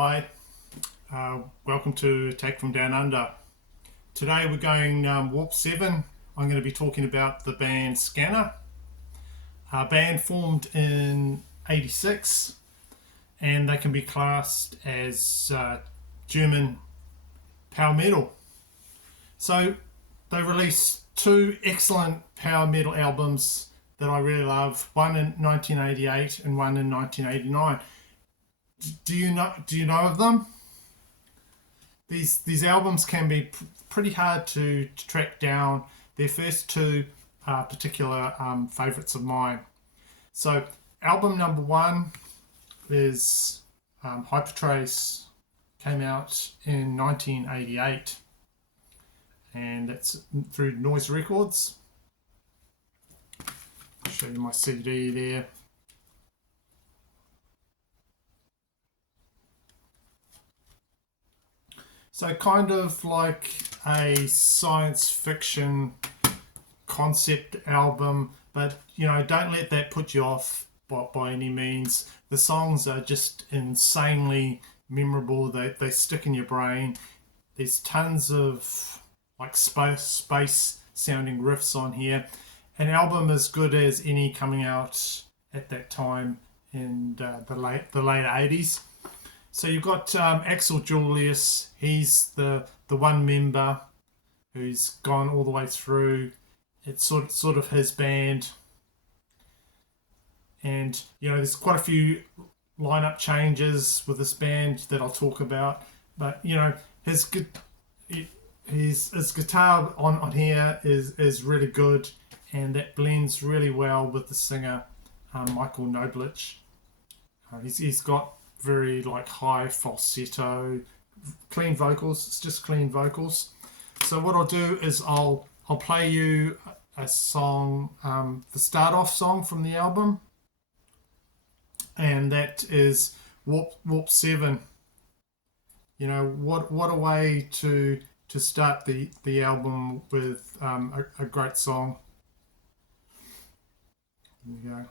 Hi, welcome to Attack from Down Under. Today we're going Warp 7. I'm going to be talking about the band Scanner. A band formed in 86 and they can be classed as German power metal. So they released two excellent power metal albums that I really love, one in 1988 and one in 1989. Do you know of them? These albums can be pretty hard to track down. Their first two are particular favourites of mine. So album number one is Hypertrace, came out in 1988 and it's through Noise Records. I'll show you my CD there. So kind of like a science fiction concept album, but don't let that put you off by any means. The songs are just insanely memorable. They stick in your brain. There's tons of like space sounding riffs on here. An album as good as any coming out at that time in the late 80s. So you've got Axel Julius. He's the one member who's gone all the way through. It's sort of his band, and there's quite a few lineup changes with this band that I'll talk about. But his guitar on here is really good, and that blends really well with the singer Michael Knoblich. He's got very like high falsetto, clean vocals. It's just clean vocals. So what I'll do is I'll play you a song, the start off song from the album, and that is Warp 7. What a way to start the album with a great song. Here we go.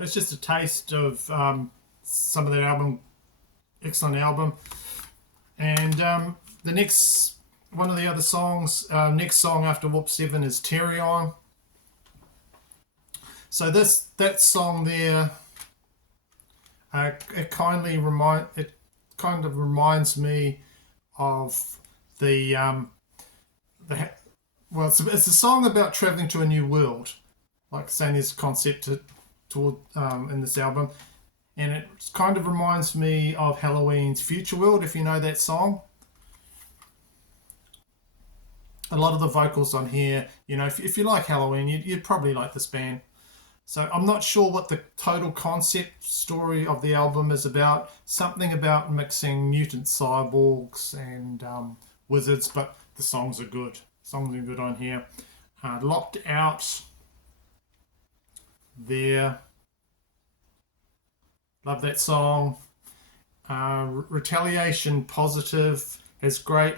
It's just a taste of some of that album. Excellent album. And the next one of the other songs, next song after Warp 7 is Terry On. So that song there, it kind of reminds me of the well, it's a song about traveling to a new world, like saying there's a concept toward in this album, and it kind of reminds me of Halloween's Future World, if you know that song. A lot of the vocals on here, if you like Halloween, you'd probably like this band. So I'm not sure what the total concept story of the album is about. Something about mixing mutant cyborgs and wizards, but the songs are good. Songs are good on here. Locked Out there. Love that song. Retaliation Positive has great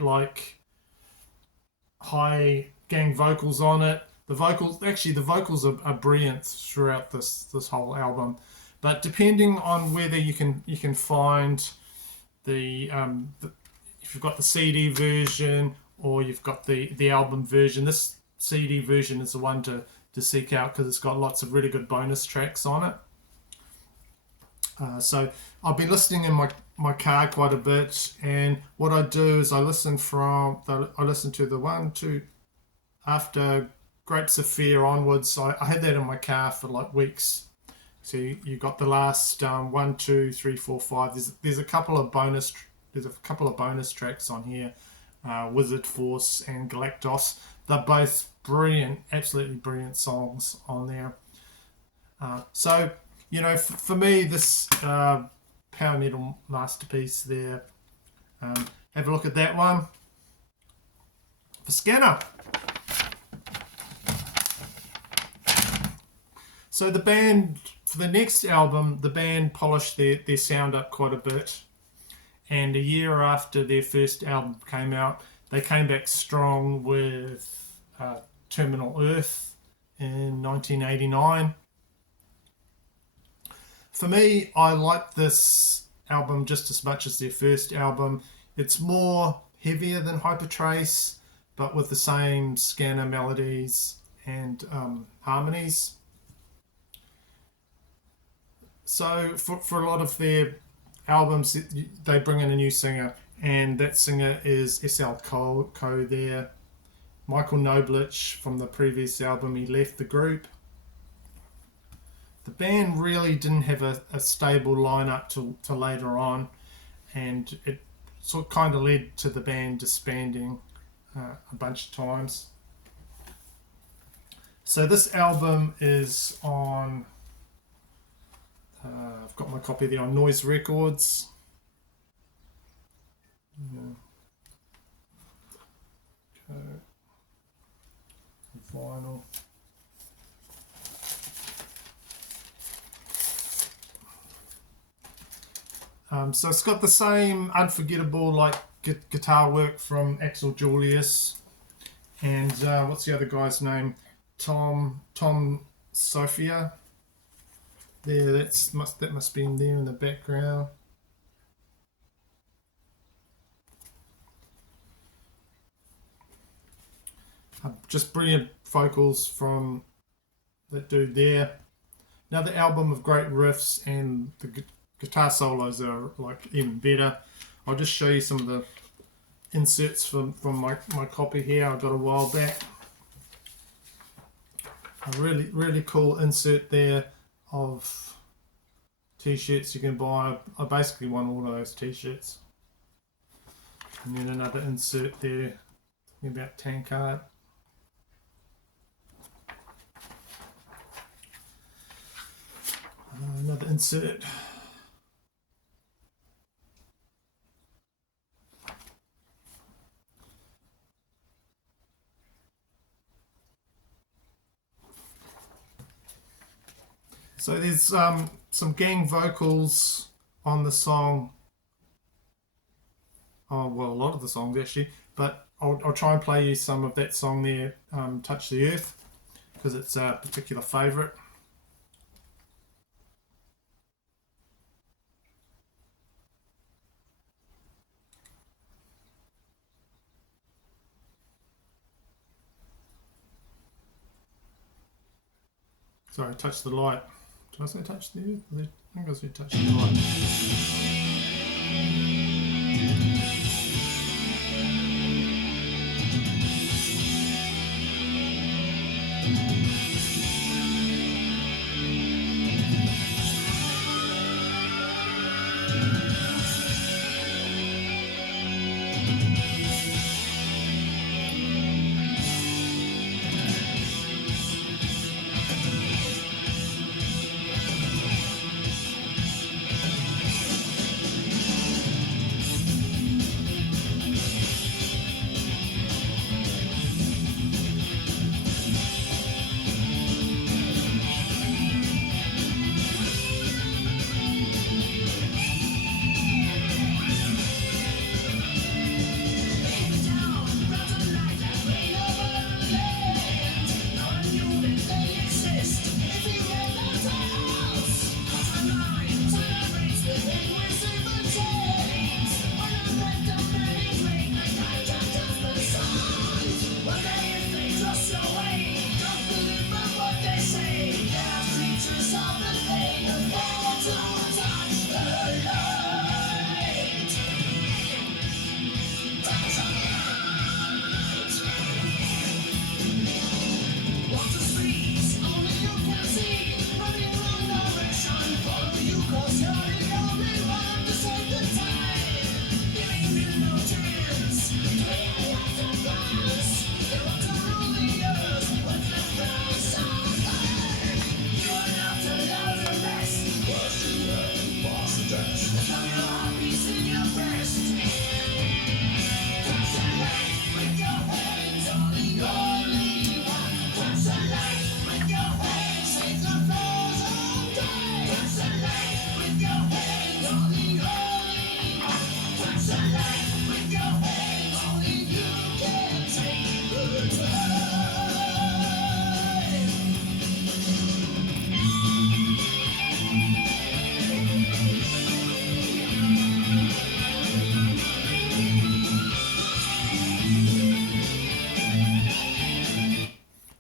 high gang vocals on it. The vocals are brilliant throughout this whole album, but depending on whether you can find the if you've got the CD version or you've got the album version, this CD version is the one to seek out because it's got lots of really good bonus tracks on it. So I'll be listening in my car quite a bit, and what I do is I listen to the 1, 2 after Grapes of Fear onwards. I had that in my car for weeks. So you got the last 1, 2, 3, 4, 5. There's a couple of bonus tracks on here, Wizard Force and Galactos. They're both brilliant, absolutely brilliant songs on there. So for me, this power metal masterpiece there. Have a look at that one. For Scanner. So the band, for the next album, the band polished their sound up quite a bit. And a year after their first album came out, they came back strong with Terminal Earth in 1989. For me, I like this album just as much as their first album. It's more heavier than Hypertrace, but with the same Scanner melodies and harmonies. So for a lot of their albums, they bring in a new singer, and that singer is SL Coe there. Michael Knoblich, from the previous album, he left the group. The band really didn't have a stable lineup till later on, and it sort of kind of led to the band disbanding a bunch of times. So this album is on, I've got my copy there on Noise Records. Okay. Vinyl. So it's got the same unforgettable guitar work from Axel Julius, and what's the other guy's name? Tom Sophia. There, that must be in there in the background. Just brilliant vocals from that dude there. Another album of great riffs, and the guitar solos are even better. I'll just show you some of the inserts from my copy here I got a while back. A really cool insert there of t-shirts you can buy. I basically want all of those t-shirts. And then another insert there about Tankard. Another insert. So there's some gang vocals on the song. Oh, well, a lot of the songs actually, but I'll try and play you some of that song there, Touch the Earth, because it's a particular favourite. Sorry, touch the light. Did I say touch the earth? I think I said touch the light.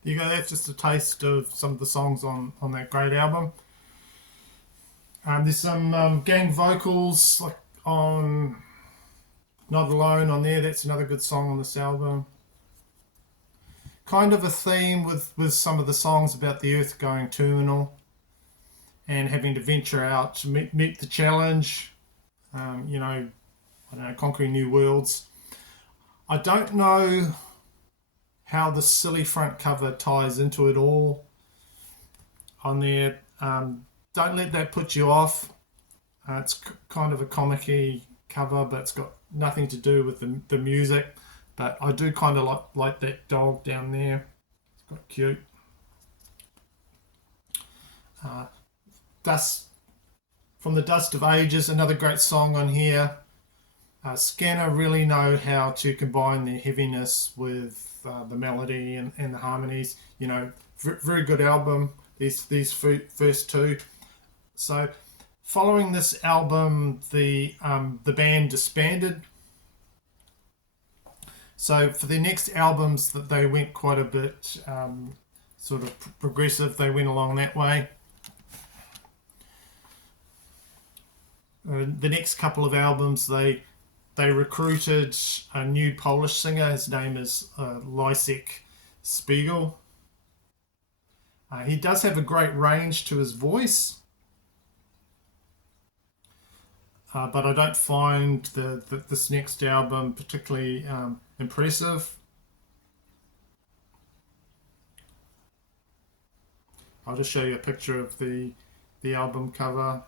There you go, that's just a taste of some of the songs on that great album. There's some gang vocals like on Not Alone on there. That's another good song on this album. Kind of a theme with some of the songs about the Earth going terminal and having to venture out to meet the challenge. Conquering new worlds. I don't know how the silly front cover ties into it all on there. Don't let that put you off. It's kind of a comic-y cover, but it's got nothing to do with the music. But I do kind of like that dog down there. It's quite cute. Dust from the Dust of Ages, another great song on here. Scanner really know how to combine their heaviness with the melody and the harmonies. Very good album. These first two. So, following this album, the band disbanded. So for the next albums, that they went quite a bit sort of progressive. They went along that way. The next couple of albums, they recruited a new Polish singer. His name is Leszek Spiegel. He does have a great range to his voice, but I don't find this next album particularly impressive. I'll just show you a picture of the album cover.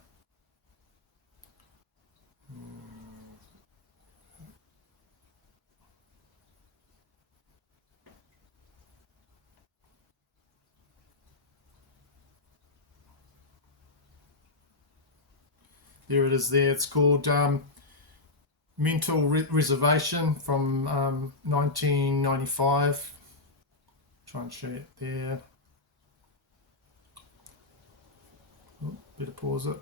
There it is there. It's called Mental Reservation from 1995. Try and show it there. Oh, better pause it.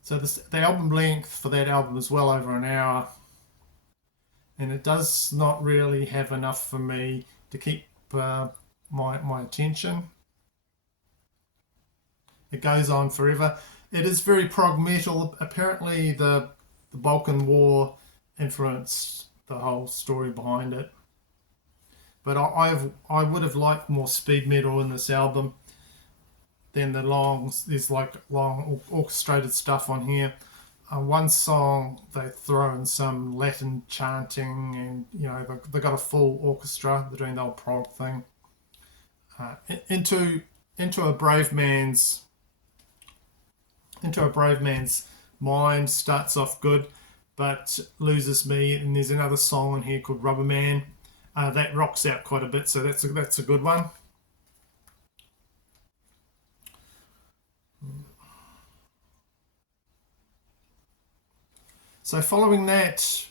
So the album length for that album is well over an hour. And it does not really have enough for me to keep my attention. It goes on forever. It is very prog metal. Apparently, the Balkan War influenced the whole story behind it. But I would have liked more speed metal in this album than there's like long orchestrated stuff on here. One song they throw in some Latin chanting, and they got a full orchestra. They're doing the old prog thing. Into a brave man's mind starts off good, but loses me. And there's another song in here called Rubber Man that rocks out quite a bit, so that's a good one. So following that,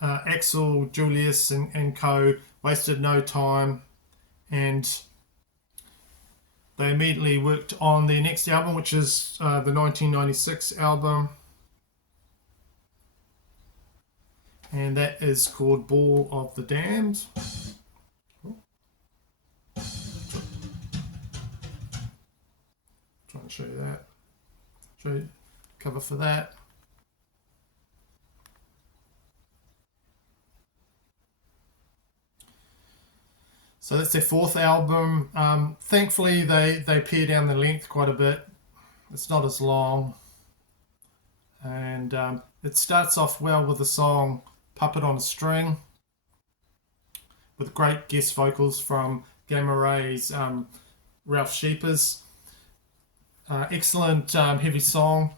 Axel, Julius, and co. wasted no time, and they immediately worked on their next album, which is the 1996 album, and that is called Ball of the Damned. Trying to show you that. Show you cover for that. So that's their fourth album. Thankfully, they pare down the length quite a bit. It's not as long. And it starts off well with the song Puppet on a String, with great guest vocals from Gamma Ray's Ralph Sheepers. Excellent heavy song.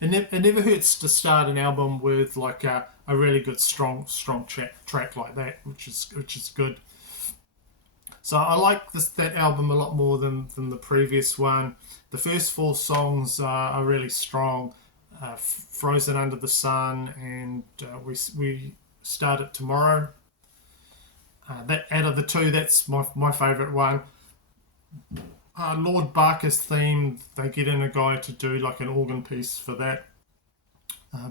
It never hurts to start an album with like a really good strong track like that, which is good. So I like that album a lot more than the previous one. The first four songs are really strong. Frozen Under the Sun and we Start It Tomorrow. That out of the two, that's my favourite one. Lord Barker's theme, they get in a guy to do like an organ piece for that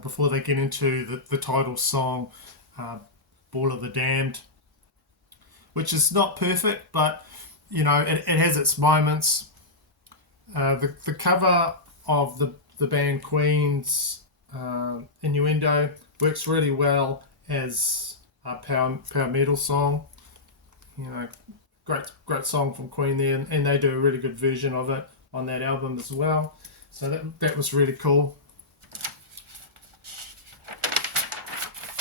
before they get into the title song, Ball of the Damned, which is not perfect, but it has its moments. The cover of the band Queen's Innuendo works really well as a power metal song. Great song from Queen there, and they do a really good version of it on that album as well. So that was really cool.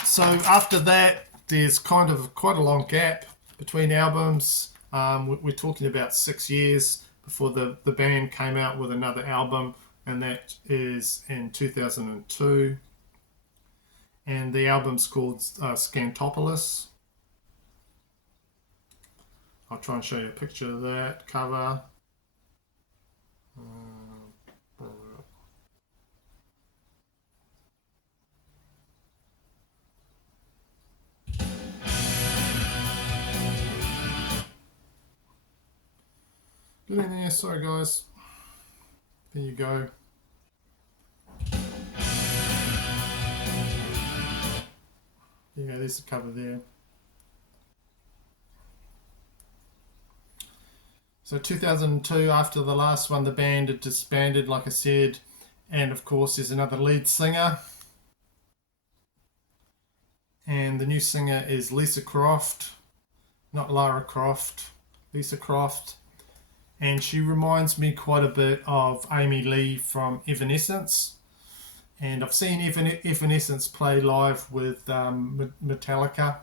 So after that, there's kind of quite a long gap between albums. We're talking about 6 years before the band came out with another album, and that is in 2002. And the album's called Scantopolis. I'll try and show you a picture of that cover. Get in there, sorry guys. There you go. Yeah, there's the cover there. So 2002, after the last one, the band had disbanded, like I said, and of course there's another lead singer. And the new singer is Lisa Croft, not Lara Croft, Lisa Croft. And she reminds me quite a bit of Amy Lee from Evanescence. And I've seen Evanescence play live with Metallica.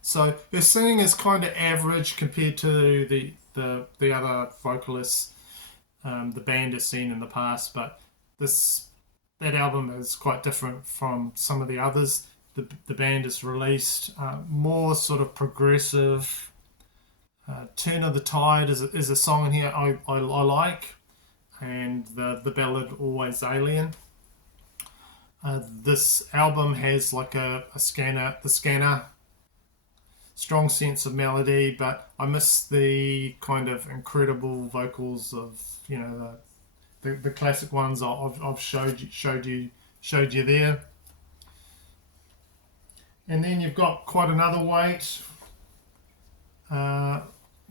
So her singing is kind of average compared to the other vocalists the band has seen in the past, but that album is quite different from some of the others the band has released. More sort of progressive. Turn of the Tide is a song in here I like, and the ballad Always Alien. This album has like the Scanner, strong sense of melody, but I miss the kind of incredible vocals of the classic ones I've showed you there. And then you've got Quite Another Weight.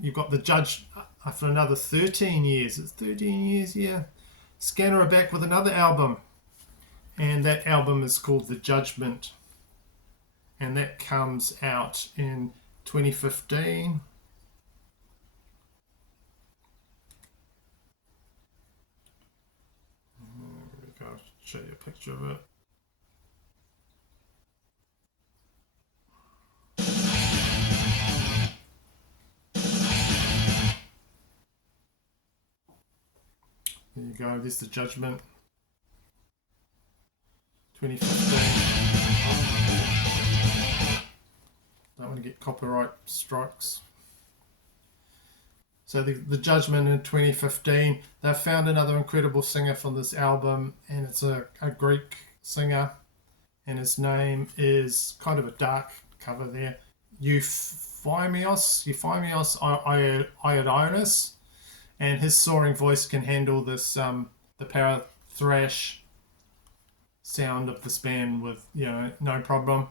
you've got The Judge for another 13 years. It's 13 years, yeah. Scanner are back with another album, and that album is called The Judgment, and that comes out in 2015. I'll show you a picture of it. There you go, there's The Judgment, 2015. Don't want to get copyright strikes. So the Judgment in 2015, they've found another incredible singer for this album, and it's a Greek singer, and his name is kind of a dark cover there, Euphemios Iodionis, and his soaring voice can handle this the power thrash sound of this band with no problem.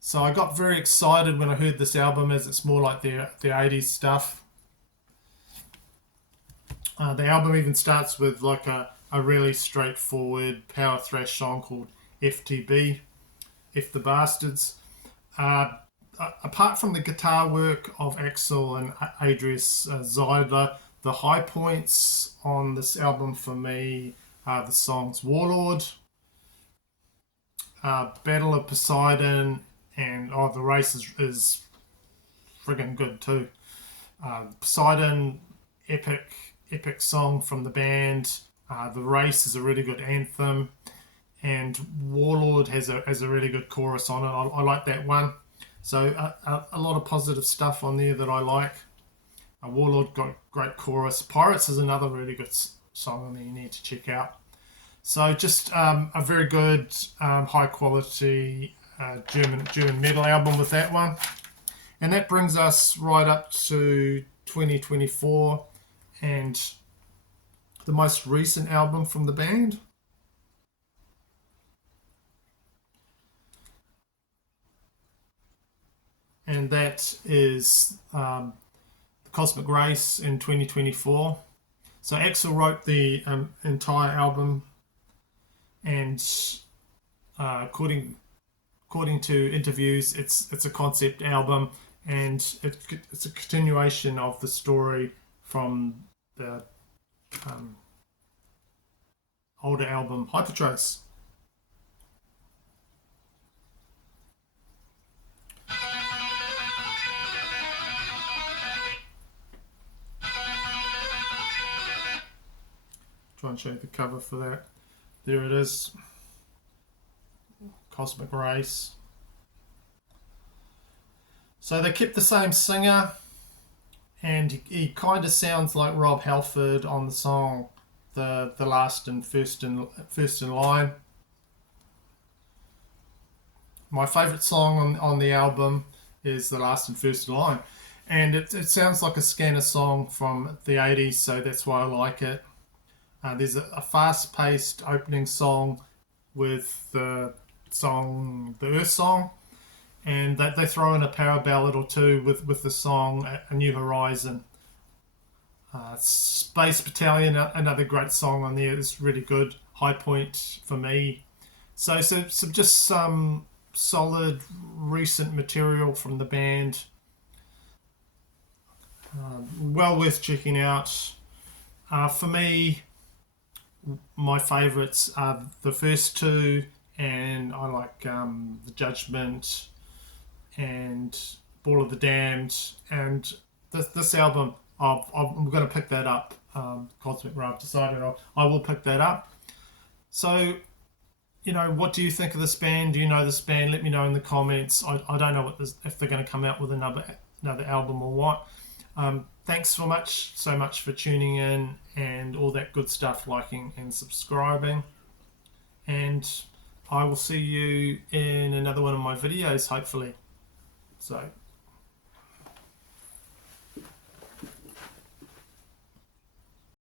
So I got very excited when I heard this album, as it's more like their 80s stuff. The album even starts with like a really straightforward power thrash song called FTB, F the Bastards. Apart from the guitar work of Axel and Adrius Zeidler, the high points on this album for me are the songs Warlord, Battle of Poseidon, and The Race is friggin' good too. Poseidon, epic song from the band. The Race is a really good anthem, and Warlord has a really good chorus on it. I like that one. So a lot of positive stuff on there that I like. Warlord got great chorus. Pirates is another really good song that you need to check out. So just a very good, high quality German metal album with that one. And that brings us right up to 2024 and the most recent album from the band. And that is The Cosmic Race in 2024. So Axel wrote the entire album, and according to interviews, it's a concept album, and it's a continuation of the story from the older album Hypertrace. Try and show you the cover for that. There it is. Cosmic Race. So they kept the same singer, and he kind of sounds like Rob Halford on the song the last and first in line. My favourite song on the album is The Last and First in Line, and it sounds like a Scanner song from the 80s, so that's why I like it. There's a fast-paced opening song with the Earth song, and they throw in a power ballad or two with the song A New Horizon. Space Battalion, another great song on there. It's really good, high point for me. So just some solid recent material from the band. Well worth checking out. For me, my favourites are the first two, and I like The Judgment and Ball of the Damned, and this album I'm going to pick that up. Cosmic Race, I've decided I will pick that up. So what do you think of this band? Do you know this band? Let me know in the comments. I don't know if they're going to come out with another album or what. Thanks so much for tuning in and all that good stuff, liking and subscribing. And I will see you in another one of my videos, hopefully. So